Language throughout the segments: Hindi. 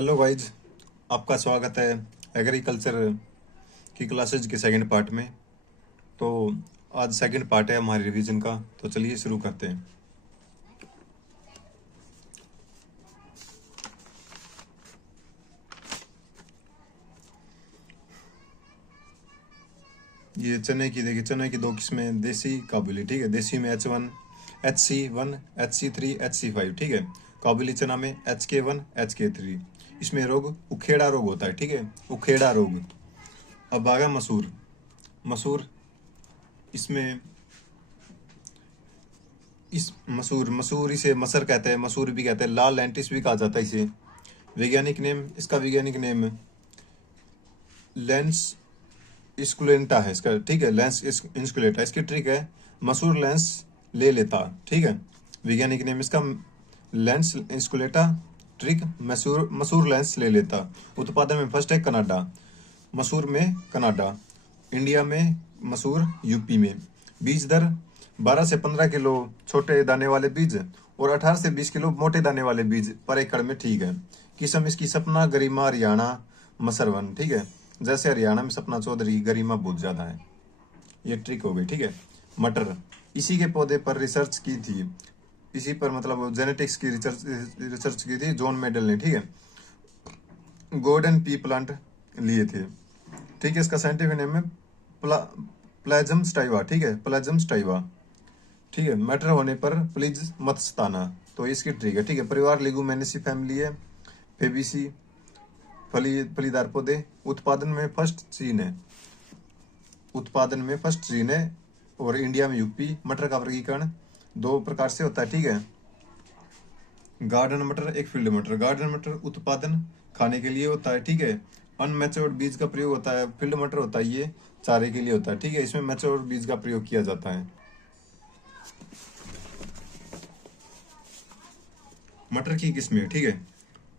हेलो गाइज, आपका स्वागत है एग्रीकल्चर की क्लासेज के सेकंड पार्ट में। तो आज सेकंड पार्ट है हमारे रिवीजन का, तो चलिए शुरू करते हैं। ये चने की देखिए, चने की दो किस्में, देसी काबुली। ठीक है, देसी में H1 HC1 HC3 HC5। ठीक है, काबुली चना में HK1 HK3। इसमें रोग उखेड़ा रोग होता है। ठीक है, उखेड़ा रोग। अब आ गया मसूर। मसूर इसमें इस मसूर मसूर इसे मसर कहते हैं, मसूर भी कहते हैं, लाल लेंटिस भी कहा जाता है इसे। वैज्ञानिक नेम, इसका वैज्ञानिक नेम लेंस इंस्कुलेंटा है इसका। ठीक है, लेंस इंस्कुलेटा। इसकी ट्रिक है मसूर लेंस ले लेता। ठीक है, वैज्ञानिक नेम इसका लेंस इंस्कुलेटा। ट्रिक मसूर मसूर लेंस ले लेता। उत्पादन में फर्स्ट है कनाडा, मसूर में कनाडा। इंडिया में मसूर, यूपी में। बीज दर 12 से 15 किलो छोटे दाने वाले बीज और 18 से 20 किलो मोटे दाने वाले बीज पर एकड़ में ठीक है। किस्म इसकी सपना, गरिमा, हरियाणा, मसरवन। ठीक है, जैसे हरियाणा में सपना चौधरी, गरिमा बहुत ज़्यादा है। ये ट्रिक हो गई। ठीक है, मटर इसी के पौधे पर रिसर्च की थी, इसी पर मतलब जेनेटिक्स की रिसर्च की थी जॉन मेडल ने। ठीक है, गोल्डन पी प्लांट लिए थे। ठीक है, इसका साइंटिफिक नेम है प्लाज्म स्टाइवा। ठीक है, प्लाज्म स्टाइवा। ठीक है, मटर होने पर प्लीज मत सताना। तो इसकी ट्रिक है। ठीक है, परिवार लिगुमेनेसी फैमिली है, फेबीसी, फलीदार पौधे। उत्पादन में फर्स्ट चीन है, उत्पादन में फर्स्ट चीन है, और इंडिया में यूपी। मटर का वर्गीकरण दो प्रकार से होता है। ठीक है, गार्डन मटर, एक फील्ड मटर। गार्डन मटर उत्पादन खाने के लिए होता है। ठीक है, अनमैच्योर्ड बीज का प्रयोग होता है। फील्ड मटर होता है ये चारे के लिए होता है। ठीक है, इसमें मैच्योर्ड बीज का प्रयोग किया जाता है। मटर की किस्में। ठीक है,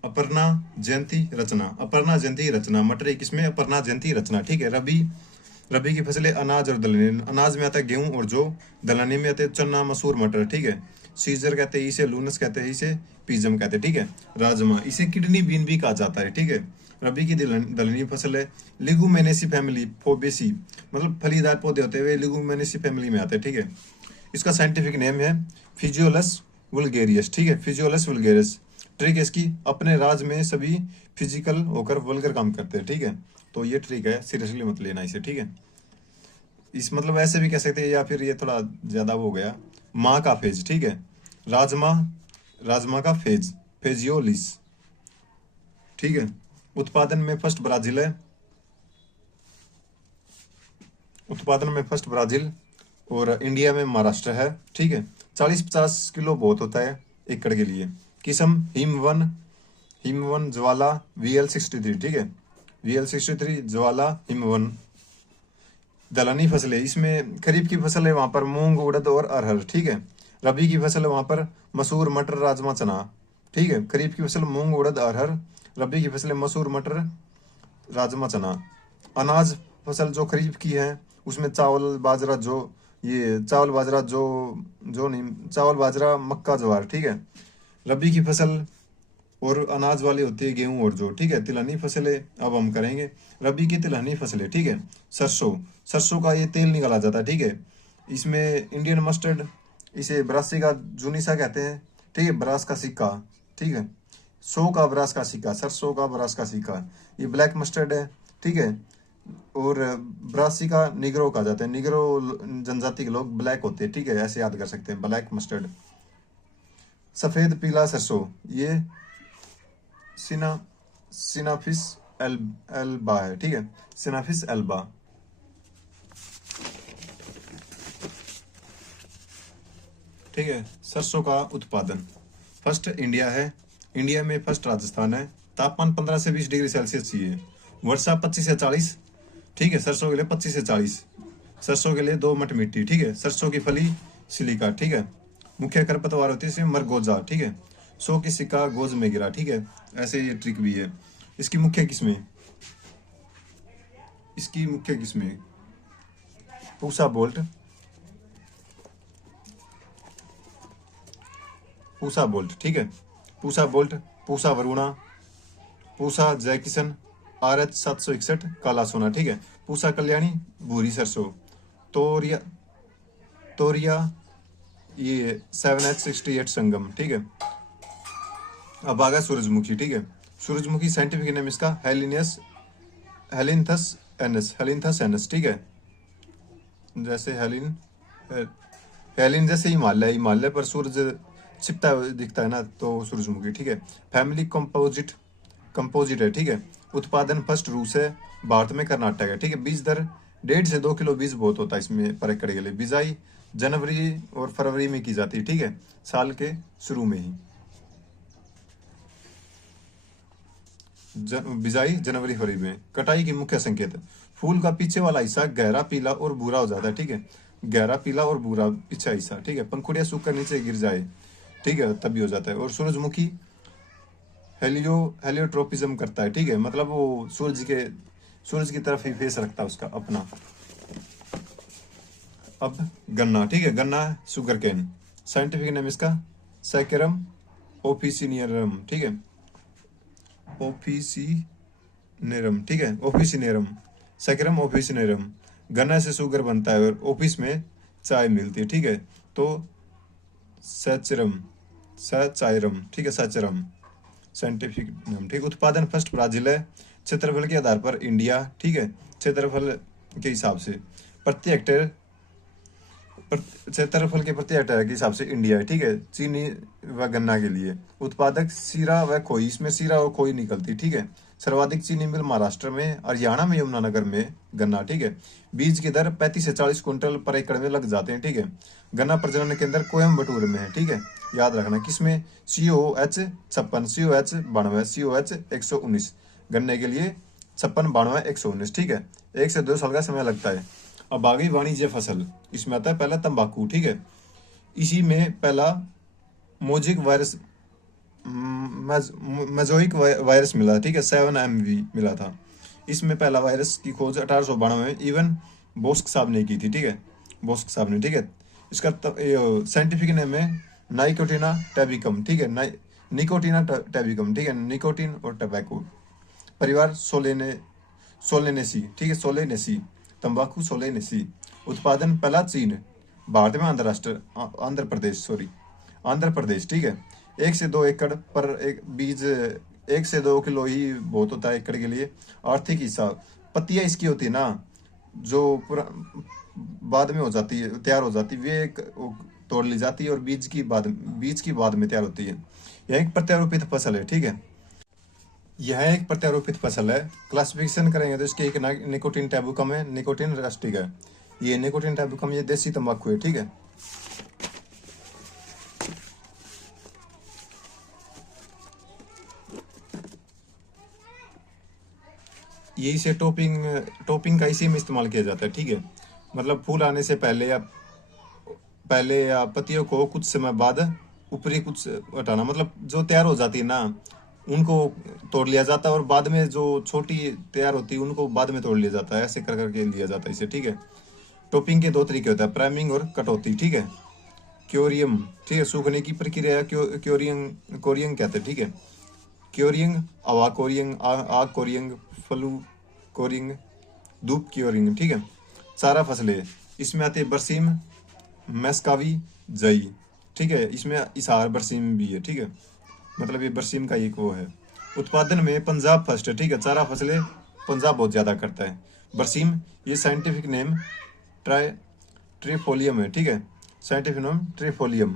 अपर्णा, जयंती, रचना। अपर्णा, जयंती, रचना मटर की किस्में, अपर्णा, जयंती, रचना। ठीक है, रबी की फसलें अनाज और दलहनी। अनाज में आता है गेहूं और जौ, दलहनी में आते हैं चना, मसूर, मटर। ठीक है, सीजर कहते हैं इसे, लूनस कहते हैं इसे, पीजम कहते हैं। ठीक है, राजमा इसे किडनी बीन भी कहा जाता है। ठीक है, रबी की दलहनी फसल है। लिगुमेनेसी फैमिली, फोबेसी, मतलब फलीदार पौधे होते हुए लिगुमेनेसी फैमिली में आते हैं। ठीक है, इसका साइंटिफिक नेम है फिजियोलस वुल्गेरियस। ठीक है, फिजियोलस वुल्गेरियस। ट्रिक है इसकी, अपने राज में सभी फिजिकल होकर वल्गर काम करते हैं। ठीक है, तो ये ट्रिक है, सीरियसली मत लेना इसे। ठीक है, इस मतलब ऐसे भी कह सकते हैं, या फिर ये थोड़ा ज्यादा हो गया। माँ का फेज। ठीक है, राजमा, राजमा का फेज, फेजियोलिस। ठीक है, उत्पादन में फर्स्ट ब्राजील है, उत्पादन में फर्स्ट ब्राजील, और इंडिया में महाराष्ट्र है। ठीक है, 40-50 किलो बहुत होता है एकड़ के लिए। किस्म हिम वन ज्वाला, VL63। ठीक है, VL63 ज्वाला, हिम 1। दलहनी फसलें, इसमें खरीफ की फसल है वहां पर मूंग, उड़द और अरहर। ठीक है, रबी की फसल है वहां पर मसूर, मटर, राजमा, चना। ठीक है, खरीफ की फसल मूंग, उड़द, अरहर। रबी की फसलें मसूर, मटर, राजमा, चना। अनाज फसल जो खरीफ की है उसमें चावल, बाजरा, जो ये चावल, बाजरा, जो नहीं, चावल, बाजरा, मक्का, ज्वार। ठीक है, रबी की फसल और अनाज वाली होती है गेहूं और जौ। ठीक है, तिलहनी फसलें अब हम करेंगे। रबी की तिलहनी फसलें। ठीक है, सरसों, सरसों का ये तेल निकाला जाता है। ठीक है, इसमें इंडियन मस्टर्ड, इसे ब्रासी का जूनिसा कहते हैं। ठीक है, ब्रास का सिक्का। ठीक है, सौ का ब्रास का सिक्का, सरसों का ब्रास का सिक्का। ये ब्लैक मस्टर्ड है। ठीक है, और ब्रासी का निग्रो कहा जाता है। निग्रो जनजाति के लोग ब्लैक होते हैं। ठीक है, ऐसे याद कर सकते हैं, ब्लैक मस्टर्ड। सफेद पीला सरसों, ये सिना सिनाफिस एल्बा है। ठीक है, सिनाफिस एल्बा। ठीक है, सरसों का उत्पादन फर्स्ट इंडिया है, इंडिया में फर्स्ट राजस्थान है। तापमान 15 से 20 डिग्री सेल्सियस चाहिए। वर्षा 25 से 40। ठीक है, सरसों के लिए 25 से 40। सरसों के लिए दोमट मिट्टी। ठीक है, सरसों की फली सिलिका। ठीक है, मुख्य खरपतवार होती है इसमें मरगोजा। ठीक है, 100 की सिक्का गोज में गिरा। ठीक है, ऐसे ये ट्रिक भी है। इसकी मुख्य किस्में, इसकी मुख्य किस्में पूसा बोल्ट, पूसा बोल्ट। ठीक है, पूसा बोल्ट, पूसा वरुणा, पूसा जय किशन RH 761 काला सोना, ठीक है। पूसा कल्याणी भूरी सरसों, तोरिया तोरिया ये 7H68 संगम, ठीक है। अब आ गया सूरजमुखी, ठीक है। सूरजमुखी साइंटिफिक नेम इसका हेलिंथस एनस, ठीक है। जैसे हेलिन जैसे हिमालय पर सूरज छिपता हुआ दिखता है ना, तो सूरजमुखी, ठीक है। फैमिली कंपोजिट है, ठीक है। उत्पादन फर्स्ट रूस है, भारत में कर्नाटक है, ठीक है। बीज दर 1.5 से 2 किलो बीज बहुत होता है इसमें पर एकड़ के लिए। बिजाई जनवरी और फरवरी में की जाती है, ठीक है, साल के शुरू में ही। बिजाई जनवरी फरवरी में। कटाई की मुख्य संकेत, फूल का पीछे वाला हिस्सा गहरा पीला और भूरा हो जाता है, ठीक है। गहरा पीला और भूरा पीछा हिस्सा, ठीक है। पंखुड़ियां सूखकर नीचे गिर जाए, ठीक है, तभी हो जाता है। और सूरजमुखी हेलियोट्रोपिज्म करता है, ठीक है, मतलब वो सूरज की तरफ ही फेस रखता है उसका अपना। अब गन्ना, ठीक है। गन्ना शुगर केन, साइंटिफिक नेम इसका सैकरम ओफिसिनियरम, ठीक है। ओफिसिनेरम, ठीक है, ओफिसिनेरम, सैकरम ओफिसिनेरम। गन्ना से शुगर बनता है और ऑफिस में चाय मिलती है, ठीक है। तो सैचरम, ठीक है, सैचरम साइंटिफिक नाम, ठीक। उत्पादन फर्स्ट ब्राजील है, क्षेत्रफल के आधार पर इंडिया, ठीक है, क्षेत्रफल के हिसाब से प्रति हेक्टेयर क्षेत्रफल के प्रति हेक्टेयर के हिसाब से इंडिया है, ठीक है। चीनी व गन्ना के लिए उत्पादक सीरा व खोई, इसमें सीरा और खोई निकलती, ठीक है। सर्वाधिक चीनी मिल महाराष्ट्र में, हरियाणा में यमुनानगर में गन्ना, ठीक है। बीज की दर 35 से 40 क्विंटल पर एकड़ में लग जाते हैं, ठीक है। गन्ना प्रजनन केंद्र कोयम्बटूर में है, ठीक है, याद रखना। किसमें? COH 56, COH 92, COH 119, गन्ने के लिए 56, 92, 119, ठीक है। 1 से 2 साल का समय लगता है। अब आ गई वाणिज्य फसल, इसमें आता है पहला तंबाकू, ठीक है। इसी में पहला मोजिक वायरस मेजोइक वायरस मिला, ठीक है, 7MV मिला था। इसमें पहला वायरस की खोज 1892 में इवन बोस्क साहब ने की थी, ठीक है, बोस्क साहब ने, ठीक है। इसका साइंटिफिक नेम है नाइकोटिना टैबिकम, ठीक है, निकोटिना टैबिकम, ठीक है, निकोटिन और टबैको। परिवार सोलेनेसी, ठीक है, सोलेनेसी, तंबाकू सोलेनेसी। उत्पादन पहला चीन, भारत में आंध्र प्रदेश, ठीक है। 1 से 2 एकड़ पर एक बीज, 1 से 2 किलो ही बहुत होता है एकड़ के लिए। आर्थिक हिस्सा, पत्तियां इसकी होती है ना, जो पूरा बाद में हो जाती है, तैयार हो जाती है, वे तोड़ ली जाती है और बीज की बाद में तैयार होती है। यह एक प्रत्यारोपित फसल है, ठीक है, यह एक प्रत्यारोपित फसल है। क्लासिफिकेशन करेंगे तो इसके एक निकोटिन टैबुकम है, निकोटिन रस्टिक है। ये निकोटिन टैबुकम ये देसी तंबाकू है, ठीक है। यही से टोपिंग का इसी में इस्तेमाल किया जाता है, ठीक है। मतलब फूल आने से पहले या पत्तियों को कुछ समय बाद ऊपरी कुछ हटाना, मतलब जो तैयार हो जाती है ना उनको तोड़ लिया जाता है और बाद में जो छोटी तैयार होती है उनको बाद में तोड़ लिया जाता है, ऐसे कर करके लिया जाता है इसे, ठीक है। टोपिंग के 2 तरीके होता है, प्राइमिंग और कटौती, ठीक है। क्योरियम, ठीक है, सूखने की प्रक्रिया कोरियंग कहते हैं, ठीक है। क्योरियंग, हवा कोरियंग, आग कोरियंग, फ्लू कोरियंग, धूप क्योरियंग, ठीक है। सारा फसलें, इसमें आती है बरसीम, मैस्कावी, जई, ठीक है। इसमें इसार बरसीम भी है, ठीक है, मतलब ये बरसीम का एक वो है। उत्पादन में पंजाब फर्स्ट है, ठीक है, चारा फसलें पंजाब बहुत ज्यादा करता है। बरसीम ये साइंटिफिक नेम ट्रिफोलियम है, ठीक है, साइंटिफिक नेम ट्रिफोलियम।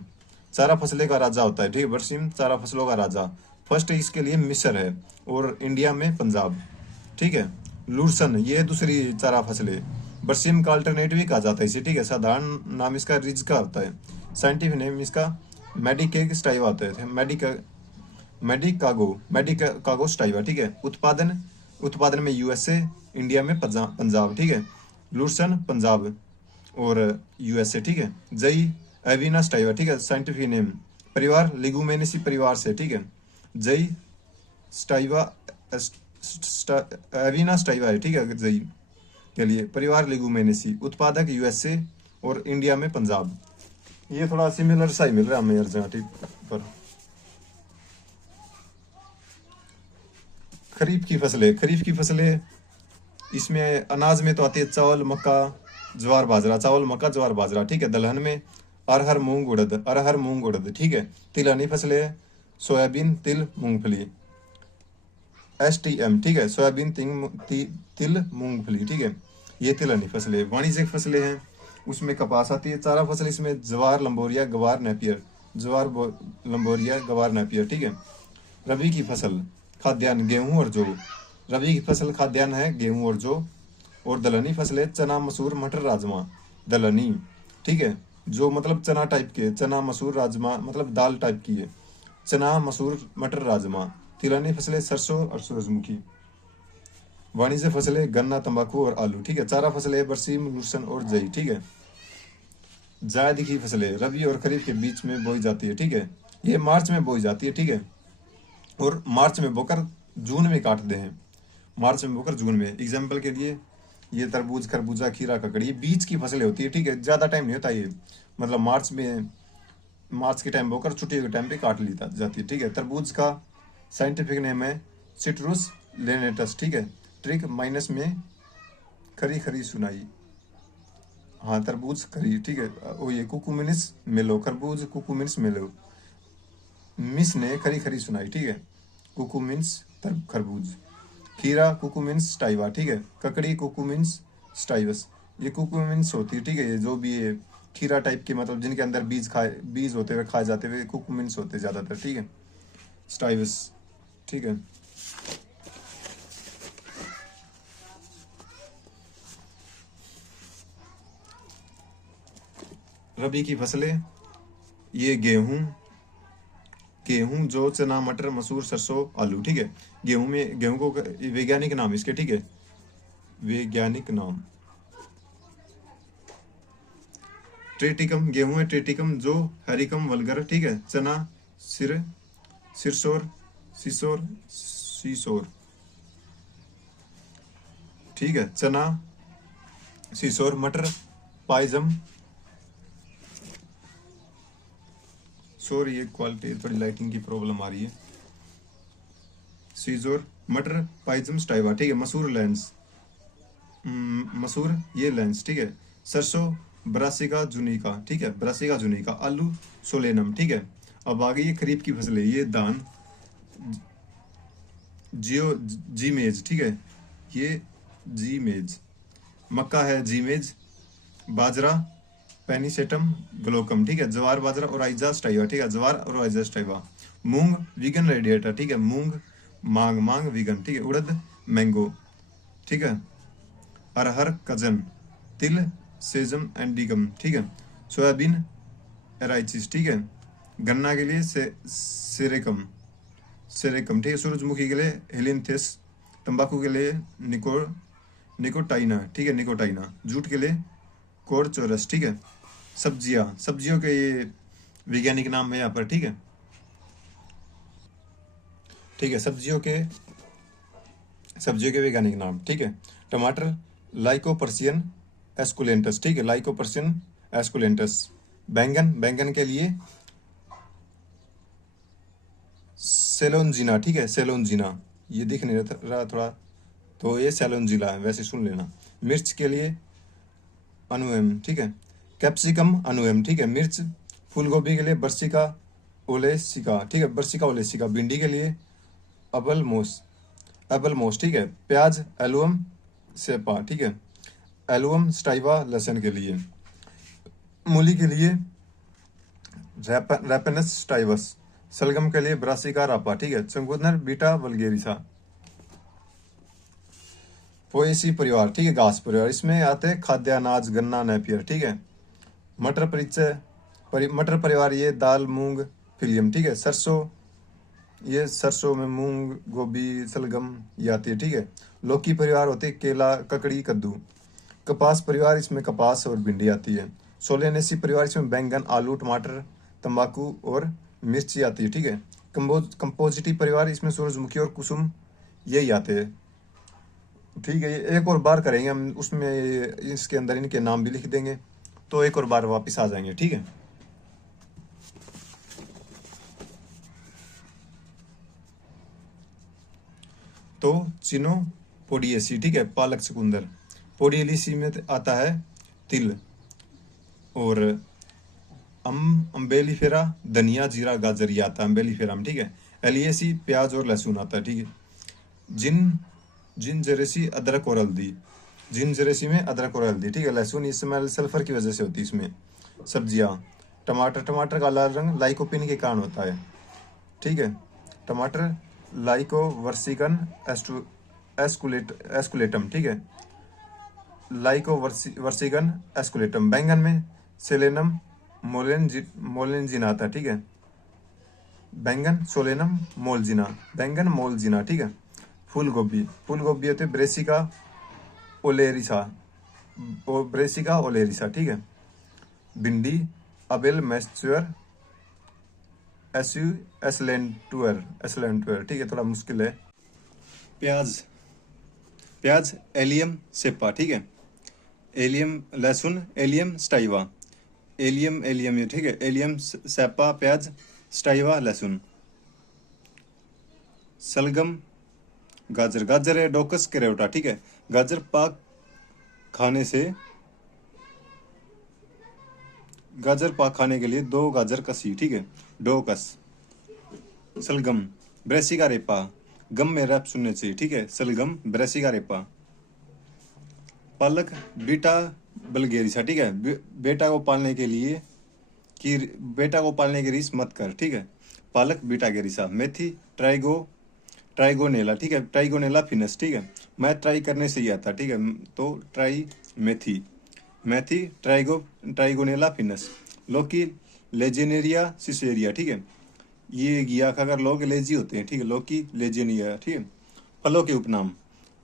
चारा फसलें का राजा होता है, ठीक है, बरसीम चारा फसलों का राजा। फर्स्ट इसके लिए मिस्र है और इंडिया में पंजाब, ठीक है। लूरसन ये दूसरी चारा फसलें, बरसीम का अल्टरनेटिव भी कहा जाता है इसे, ठीक है। साधारण नाम इसका रिज का होता है, साइंटिफिक नेम इसका मेडिकेग स्टाइवा होता है, मेडिकागो स्टाइवा, ठीक है। उत्पादन में USA, इंडिया में पंजाब, ठीक है। लूरसन पंजाब और USA, ठीक है। जई एविना स्टाइवा, ठीक है, साइंटिफिक नेम। परिवार लिगुमेनेसी परिवार से, ठीक है। जई स्टाइवा एविना स्टाइवा है, ठीक है, जई के लिए। परिवार लिगुमेनेसी। उत्पादक USA और इंडिया में पंजाब। ये थोड़ा सिमिलर सा ही मिल रहा है हमें अर्जेंटी पर। खरीफ की फसलें, खरीफ की फसलें इसमें अनाज में तो आती है चावल मक्का ज्वार बाजरा, चावल मक्का ज्वार बाजरा, ठीक है। दलहन में अरहर मूंग उड़द, अरहर मूंग उड़द, ठीक है। तिलहनी फसलें सोयाबीन तिल मूंगफली, STM, ठीक है, सोयाबीन तिल मूंगफली, ठीक है। ये तिलहनी फसलें। वाणिज्यिक फसलें हैं, उसमें कपास आती है। चारा फसल इसमें ज्वार लंबोरिया गवार नेपियर, ज्वार लंबोरिया गवार नेपियर, ठीक है। रबी की फसल खाद्यान्न गेहूं और जौ, रबी की फसल खाद्यान्न है गेहूं और जौ। और दलहनी फसलें चना मसूर मटर राजमा, दलहनी, ठीक है। जो मतलब चना टाइप के, चना मसूर राजमा मतलब दाल टाइप की है, चना मसूर मटर राजमा। तिलहनी फसलें सरसों और सूरजमुखी। वाणिज्य फसलें गन्ना तंबाकू और आलू, ठीक है। चारा फसलें बरसीम लूसन और जई, ठीक है। जायद की फसलें रबी और खरीफ के बीच में बोई जाती है, ठीक है। ये मार्च में बोई जाती है, ठीक है। और मार्च में बोकर जून में काटते हैं, मार्च में बोकर जून में। एग्जाम्पल के लिए ये तरबूज खरबूजा खीरा ककड़ी, ये बीज की फसलें होती है, ठीक है। ज़्यादा टाइम नहीं होता ये, मतलब मार्च में, मार्च के टाइम बोकर छुट्टियों के टाइम पे काट ली जाती है, ठीक है। तरबूज का साइंटिफिक नेम है सिट्रुस लेनेटस, ठीक है। ट्रिक माइनस में खरी खरी सुनाई, हाँ तरबूज खरी, ठीक है। वो ये कुकुमिनिस मेलो, खरबूज कुकुमिनिस मेलो, मिस ने खरी खरी सुनाई, ठीक है। कुकुमिन्स खरबूज। खीरा कुकुमिन्स स्टाइवा, ठीक है। ककड़ी कुकुमिन्स स्टाइवस, ये कुकुमिन्स होती है, ठीक है। ये जो भी ये खीरा टाइप के मतलब जिनके अंदर बीज होते हुए खाए जाते हुए कुकुमिन्स होते ज़्यादातर, ठीक है। स्टाइवस, ठीक है। रबी की फसलें ये गेहूं, गेहूं जो चना मटर मसूर सरसों आलू, ठीक है। गेहूं में, गेहूं को वैज्ञानिक नाम इसके, ठीक है, वैज्ञानिक नाम ट्रेटिकम, गेहूं है ट्रेटिकम जो हैरिकम वल्गर, ठीक है। चना सिरसोर सिसोर सीसोर, ठीक है। चना सीसोर। मटर पायजम, सॉरी ये क्वालिटी थोड़ी लाइटिंग की प्रॉब्लम आ रही है। सीजोर मटर पायजम स्टाइवा, ठीक है। मसूर लेंस, मसूर ये लेंस, ठीक है। सरसों ब्रासिका जुनिका, ठीक है, ब्रासिका जुनिका। आलू सोलेनम, ठीक है। अब आ गई ये खरीफ की फसलें, ये धान जियो जीमेज, ठीक है, ये जीमेज। मक्का है जीमेज। बाजरा पेनिसेटम ग्लोकम, ठीक है। ज्वार बाजरा ओराइजा स्टाइवा, ठीक है, ज्वार ओराइजा स्टाइवा। मूंग वीगन रेडिएटर, ठीक है, मूंग मांग मांग वीगन, ठीक है। उड़द मैंगो, ठीक है। अरहर कजन, तिल सेजम एंडिगम, ठीक है। सोयाबीन एराइचिस, ठीक है। गन्ना के लिए सेरेकम सेरेकम, ठीक है। सूरजमुखी के लिए हेलिंथेस। तंबाकू के लिए निकोटाइना, ठीक है, निकोटाइना। जूट के लिए कोरचोरस, ठीक है। सब्जियां, सब्जियों के ये वैज्ञानिक नाम है यहाँ पर, ठीक है, ठीक है। सब्जियों के वैज्ञानिक नाम, ठीक है। टमाटर लाइकोपर्सियन एस्कुलेंटस, ठीक है, लाइकोपर्सियन एस्कुलेंटस। बैंगन, बैंगन के लिए सेलोनजिना, ठीक है, सेलोनजिना। ये दिख नहीं रहा थोड़ा, तो ये सेलोनजिला है, वैसे सुन लेना। मिर्च के लिए अनुएम, ठीक है। कैप्सिकम अनुएम, ठीक है, मिर्च। फूल गोभी के लिए बर्सिका ओलेसिका, ठीक है, बर्सिका ओलेसिका। भिंडी के लिए एबलमोस, ठीक है। प्याज एलुअम सेपा, ठीक है, एलुअम स्टाइवा। लहसुन के लिए, मूली के लिए रैपेनस स्टाइवस। सलगम के लिए ब्रासिका रापा, ठीक है। चुकंदर बीटा वल्गेरिसा। पोएसी परिवार, ठीक है, घास परिवार। इसमें आते हैं खाद्य अनाज गन्ना नेपियर, ठीक है। मटर परिचय मटर परिवार ये दाल मूंग फिलियम, ठीक है। सरसों ये सरसों में मूंग गोभी सलगम ये आती है, ठीक है। लौकी परिवार होते हैं केला ककड़ी कद्दू। कपास परिवार इसमें कपास और भिंडी आती है। सोलेनेसी परिवार इसमें बैंगन आलू टमाटर तंबाकू और मिर्ची आती है, ठीक है। कंपोजिटी परिवार इसमें सूरजमुखी और कुसुम यही आते हैं, ठीक है। ये एक और बार करेंगे हम, उसमें इसके अंदर इनके नाम भी लिख देंगे, तो एक और बार वापस आ जाएंगे, ठीक है। तो चिनो पोडियेसी, ठीक है, पालक चुकंदर। पोडियलिसी में आता है तिल। और अम्बेलिफेरा धनिया जीरा गाजर ये आता है अम्बेलिफेरा में, ठीक है। एलियेसी प्याज और लहसुन आता है, ठीक है। जिंजरेसी अदरक और हल्दी। जिंजरेसी में अदरक और हल्दी, ठीक है। लहसुन इस स्मेल सल्फर की वजह से होती है इसमें। सब्जियां, टमाटर का लाल रंग लाइकोपिन के कारण होता है, ठीक है। टमाटर लाइकोवर्सिकन एस्कुलेटम, ठीक है, लाइकोवर्सिकन एस्कुलेटम। बैंगन में सेलेनम मोलेंजिना आता है, ठीक है। बैंगन सोलेनम मोलजिना, ठीक है। फूल गोभी होते ब्रेसिका ओलेरिसा, ठीक है। भिंडी अबेल मैस्चुअर एसलेंटुअर, ठीक है, थोड़ा मुश्किल है। प्याज एलियम सेपा, ठीक है। एलियम लहसुन एलियम स्टाइवा, एलियम ये, ठीक है। एलियम सेपा प्याज, स्टाइवा लहसुन। सलगम गाजर है डोकस कैरोटा, ठीक है। गाजर पाक खाने के लिए 2 गाजर कसी, ठीक है, डोकस। सलगम ब्रेसिका रेपा, गम में रैप सुनने चाहिए, ठीक है। सलगम ब्रेसिका रेपा। पालक बीटा बल्गेरिसा, ठीक है। बेटा को पालने की रीस मत कर, ठीक है। पालक बीटा गेरिसा। मेथी ट्राइगोनेला, ठीक है। ट्राइगोनेला फिनस, ठीक है। मैं ट्राई करने से ही आता, ठीक है, तो ट्राई मेथी ट्राइगोनेला फिनस। लौकी लेजेनेरिया सिसेरिया, ठीक है। ये घिया खाकर लोग लेजी होते हैं, ठीक है। लौकी लेजेनिया, ठीक है। फलों के उपनाम,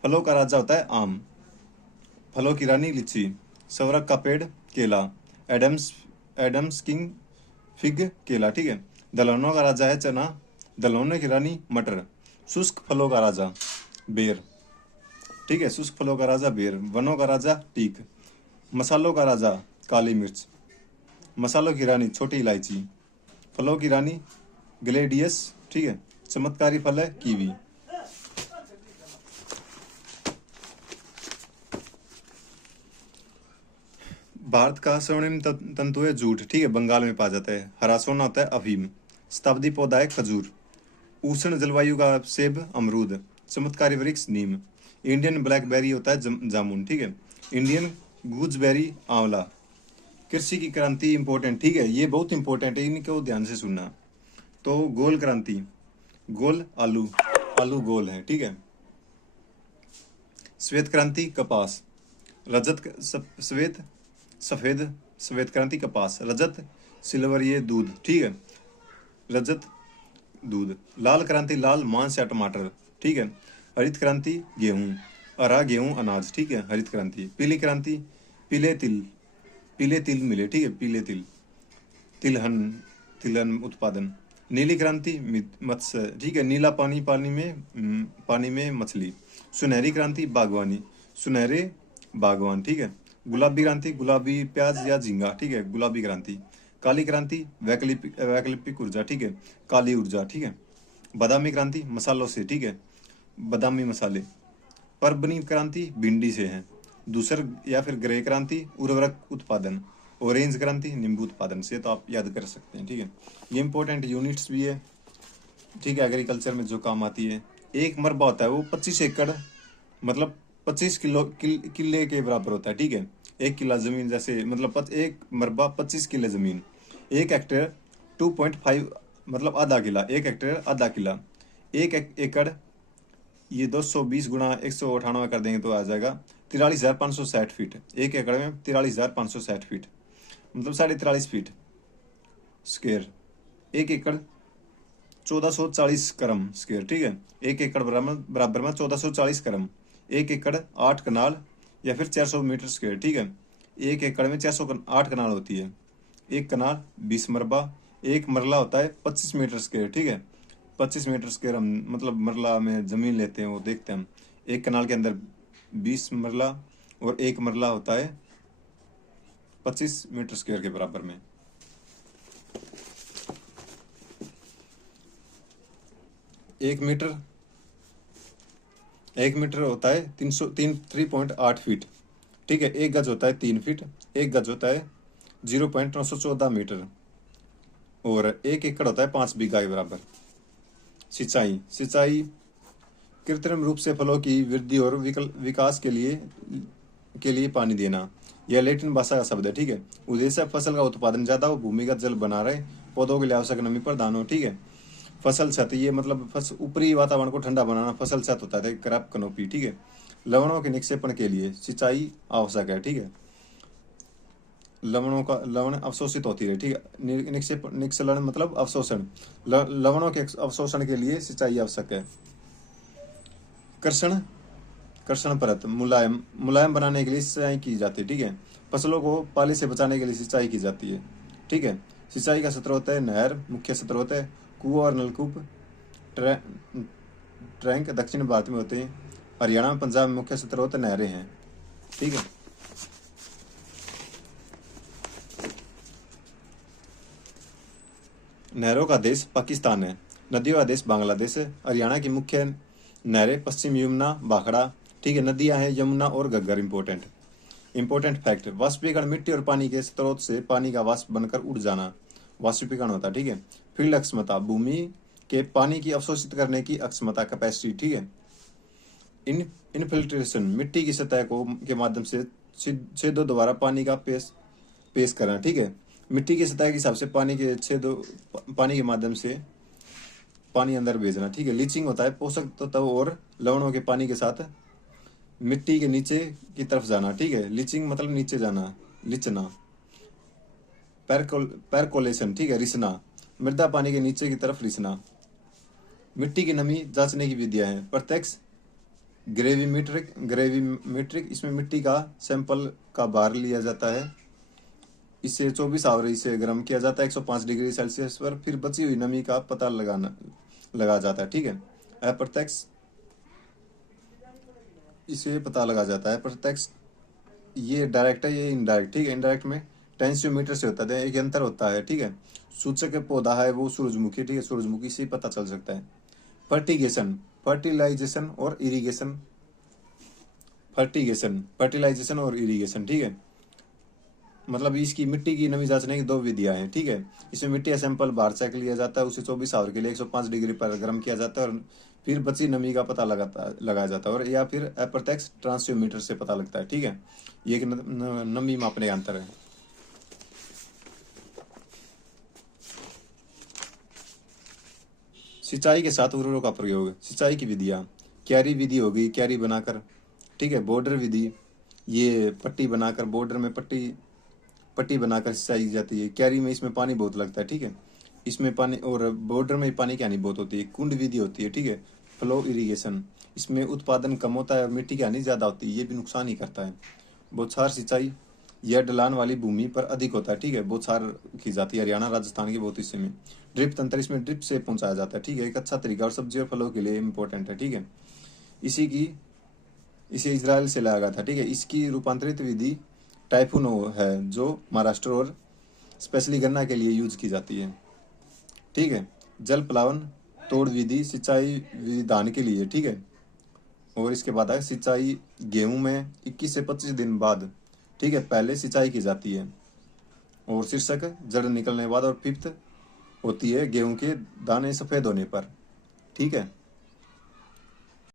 फलों का राजा होता है आम, फलों की रानी लीची। सवरक का पेड़ केला, एडम्स किंग फिग केला, ठीक है। दलहनों का राजा है चना, दलहनों की रानी मटर। शुष्क फलों का राजा बेर, ठीक है। शुष्क फलों का राजा बेर। वनों का राजा टीक। मसालों का राजा काली मिर्च, मसालों की रानी छोटी इलायची। फलों की रानी ग्लेडियस, ठीक है। चमत्कारी फल है कीवी। भारत का स्वर्णिम तंतु है जूट, ठीक है, बंगाल में पाया जाता है। हरा सोना होता है अफीम। शताब्दी पौधा है खजूर। उष्ण जलवायु का सेब अमरूद। चमत्कारी वृक्ष नीम। इंडियन ब्लैकबेरी होता है जामुन, ठीक है। इंडियन गूजबेरी आंवला। कृषि की क्रांति इंपॉर्टेंट, ठीक है, ये बहुत इंपॉर्टेंट है, इनको ध्यान से सुनना। तो गोल क्रांति, गोल आलू गोल है, ठीक है। श्वेत क्रांति कपास। सफेद क्रांति कपास। रजत सिल्वर ये दूध, ठीक है, रजत दूध। लाल क्रांति लाल मांस या टमाटर, ठीक है। हरित क्रांति गेहूं, हरा गेहूं अनाज, ठीक है, हरित क्रांति। पीली क्रांति पीले तिल मिले, ठीक है, पीले तिलहन उत्पादन। नीली क्रांति मत्स्य, ठीक है, नीला पानी में मछली। सुनहरी क्रांति सुनहरे बागवान, ठीक है। गुलाबी क्रांति गुलाबी प्याज या झींगा, ठीक है, गुलाबी क्रांति। काली क्रांति वैकल्पिक ऊर्जा, ठीक है, काली ऊर्जा, ठीक है। बादामी क्रांति मसालों से, ठीक है, बादामी मसाले। पर्वनी क्रांति भिंडी से है। दूसर या फिर ग्रे क्रांति उर्वरक उत्पादन। ऑरेंज क्रांति नींबू उत्पादन से, तो आप याद कर सकते हैं, ठीक है। ये इंपॉर्टेंट यूनिट्स भी है, ठीक है, एग्रीकल्चर में जो काम आती है। एक मरबा होता है वो 25 एकड़ मतलब 25 किले के बराबर होता है, ठीक है। 1 किला जमीन जैसे मतलब एक मरबा 25 किले जमीन। 1 हेक्टेयर 2.5 मतलब आधा किला। 1 हेक्टेयर आधा किला। 1 एकड़ ये 220 गुणा 198 कर देंगे तो आ जाएगा 43,560 फीट। 1 एकड़ में 43,560 फीट मतलब 43.5 फीट स्क्वायर। 1 एकड़ 1440 क्रम स्क्वायर, ठीक है। 1 एकड़ बराबर में 1440 क्रम। 1 एकड़ 8 कनाल या फिर 400 मीटर स्क्वायर, ठीक है। 1 एकड़ में 408 कनाल होती है। 1 कनाल 20 मरबा। 1 मरला होता है 25 मीटर स्क्वायर, ठीक है। 25 मीटर स्क्वायर हम मतलब मरला में जमीन लेते हैं, वो देखते हैं हम। 1 कनाल के अंदर 20 मरला और 1 मरला होता है 25 मीटर स्क्वायर के बराबर में। एक मीटर 1 मीटर होता है 3.8 फीट, ठीक है। 1 गज होता है 3 फीट, 1 गज होता है 0.914 मीटर, और 1 एकड़ होता है 5 बीघा के बराबर। सिंचाई सिंचाई कृत्रिम रूप से फलों की वृद्धि और विकास के लिए पानी देना। यह लैटिन भाषा का शब्द है, ठीक है। उद्देश्य फसल का उत्पादन ज्यादा हो, भूमिगत जल बना रहे, पौधों के लिए आवश्यक नमी प्रदान हो, ठीक है। फसल छत, ये मतलब ऊपरी वातावरण को ठंडा बनाना फसल छत होता है, क्रॉप कनोपी, ठीक है। लवणों के निक्षेपण के लिए सिंचाई आवश्यक है, ठीक है। लवण अवशोषित होती है, ठीक है। निक्षलन मतलब अवशोषण, लवणों के अवशोषण के लिए सिंचाई आवश्यक है। कर्षण कर्षण परत मुलायम मुलायम बनाने के लिए सिंचाई की जाती है, ठीक है। फसलों को पाले से बचाने के लिए सिंचाई की जाती है, ठीक है। सिंचाई का सत्र होता है नहर, मुख्य सत्र होता है कुआं और नलकूप, ट्रैंक दक्षिण भारत में होते हैं। हरियाणा पंजाब में मुख्य सत्र होते नहरें हैं, ठीक है। नहरों का देश पाकिस्तान है, नदियों का देश बांग्लादेश है। हरियाणा की मुख्य नहरें पश्चिम यमुना, भाखड़ा, ठीक है। नदियां हैं यमुना और घग्गर। इंपॉर्टेंट फैक्ट, वाष्पीकरण मिट्टी और पानी के स्रोत से पानी का वाष्प बनकर उड़ जाना वाष्पीकरण होता है, ठीक है। फील्ड अक्षमता, भूमि के पानी की अवशोषित करने की अक्षमता, कैपेसिटी, ठीक है। इनफिल्ट्रेशन, मिट्टी की सतह को के माध्यम से छेदों द्वारा पानी का पेश करना, ठीक है। मिट्टी की सतह के हिसाब से पानी के माध्यम से पानी अंदर भेजना, ठीक है। लीचिंग होता है पोषक तत्व और लवणों के पानी के साथ मिट्टी के नीचे की तरफ जाना, ठीक है। लीचिंग मतलब नीचे जाना, लिचना। पैरकोलेशन, ठीक है, रिसना, मृदा पानी के नीचे की तरफ रिसना। मिट्टी की नमी जांचने की विधियां हैं। प्रत्यक्ष ग्रेविमेट्रिक, इसमें मिट्टी का सैंपल का भार लिया जाता है, इसे 24 आवर इसे गर्म किया जाता है 105 डिग्री सेल्सियस पर, फिर बची हुई नमी का पता लगा जाता है, ठीक है। अप्रत्यक्ष, इसे पता लगा जाता है। प्रत्यक्ष ये डायरेक्ट है, ये इनडायरेक्ट, ठीक है। इनडायरेक्ट में टेंसियोमीटर से होता है, एक यंत्र होता है, ठीक है। सूचक पौधा है वो सूरजमुखी, ठीक है, सूरजमुखी से पता चल सकता है। फर्टिगेशन, फर्टिलाइजेशन और इरिगेशन, फर्टिलाइजेशन और इरिगेशन, ठीक है। मतलब इसकी मिट्टी की नमी जांचने की 2 विधियां हैं, ठीक है। इसमें मिट्टी का सैंपल बाहर चेक लिया जाता है, उसे 24 आवर के लिए 105 डिग्री पर गर्म किया जाता है, और फिर बची नमी का पता लगाया जाता है, और या फिर अप्रत्यक्ष ट्रांसोमीटर से पता लगता है, ठीक है। ये एक नमी मापने का अंतर है। सिंचाई के साथ उर्वरकों का प्रयोग, सिंचाई की विधियां, क्यारी विधि होगी, क्यारी बनाकर, ठीक है। बॉर्डर विधि, ये पट्टी बनाकर बॉर्डर में पट्टी बनाकर सिंचाई की जाती है। क्यारी में इसमें पानी बहुत लगता है, ठीक है। इसमें पानी, और बॉर्डर में पानी की हानि बहुत होती है। कुंड विधि होती है, ठीक है, फ्लो इरिगेशन, इसमें उत्पादन कम होता है और मिट्टी की हानि ज्यादा होती है, ये भी नुकसान ही करता है। बौछार सिंचाई, यह ढलान वाली भूमि पर अधिक होता है, ठीक है। बौछार की जाती है हरियाणा राजस्थान के बहुत हिस्से में। ड्रिप तंत्र, इसमें ड्रिप से पहुंचाया जाता है, ठीक है। एक अच्छा तरीका और सब्जी और फलों के लिए इम्पोर्टेंट है, ठीक है। इसे इजराइल से लाया गया था, ठीक है। इसकी रूपांतरित विधि टाइफूनो है, जो महाराष्ट्र और स्पेशली गन्ना के लिए यूज की जाती है, ठीक है। जल प्लावन तोड़ विधि सिंचाई विधान के लिए, ठीक है। और इसके बाद है सिंचाई गेहूं में 21 से 25 दिन बाद, ठीक है, पहले सिंचाई की जाती है। और शीर्षक जड़ निकलने के बाद, और फिफ्थ होती है गेहूं के दाने सफेद होने पर, ठीक है।